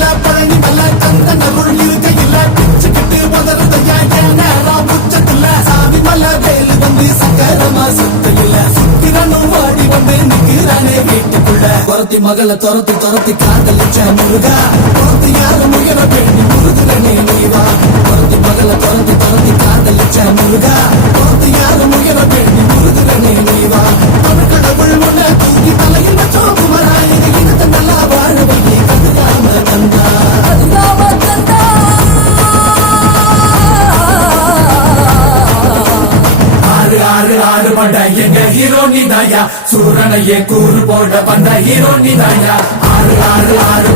மல பழனி மல கந்த நருள் இருக்கையில பிச்சுக்கிட்டு முதறதையா என் நேரம் உச்சத்துல சாமி மல வேலு வந்து சக்கரமா சத்தையில சுத்திரனும் வாடி வந்து நிக்கிறானே வீட்டுக்குள்ள துரத்தி மகளை துரத்தி காதலிச்ச முருகா துரத்தி யாரும் உயர வேண்டி முருகனே நீவா துரத்தி மகளை துரத்தி காதலிச்ச முருகா துரத்தி யாரும் உயர வேண்டி முருகனே நீவா தமிழ் கடவுள் முன்ன தூக்கி தலையில் வச்சோம் குமரா எங்க இனத்தை நல்லா வாழ வைக்க கதுகாம தந்தா ஆறு ஆறு ஆறு பண்ட எங்க ஹீரோ நீதாயா சூரனையே கூறு போட வந்த ஹீரோ நீதாயா ஆறு ஆறு ஆறு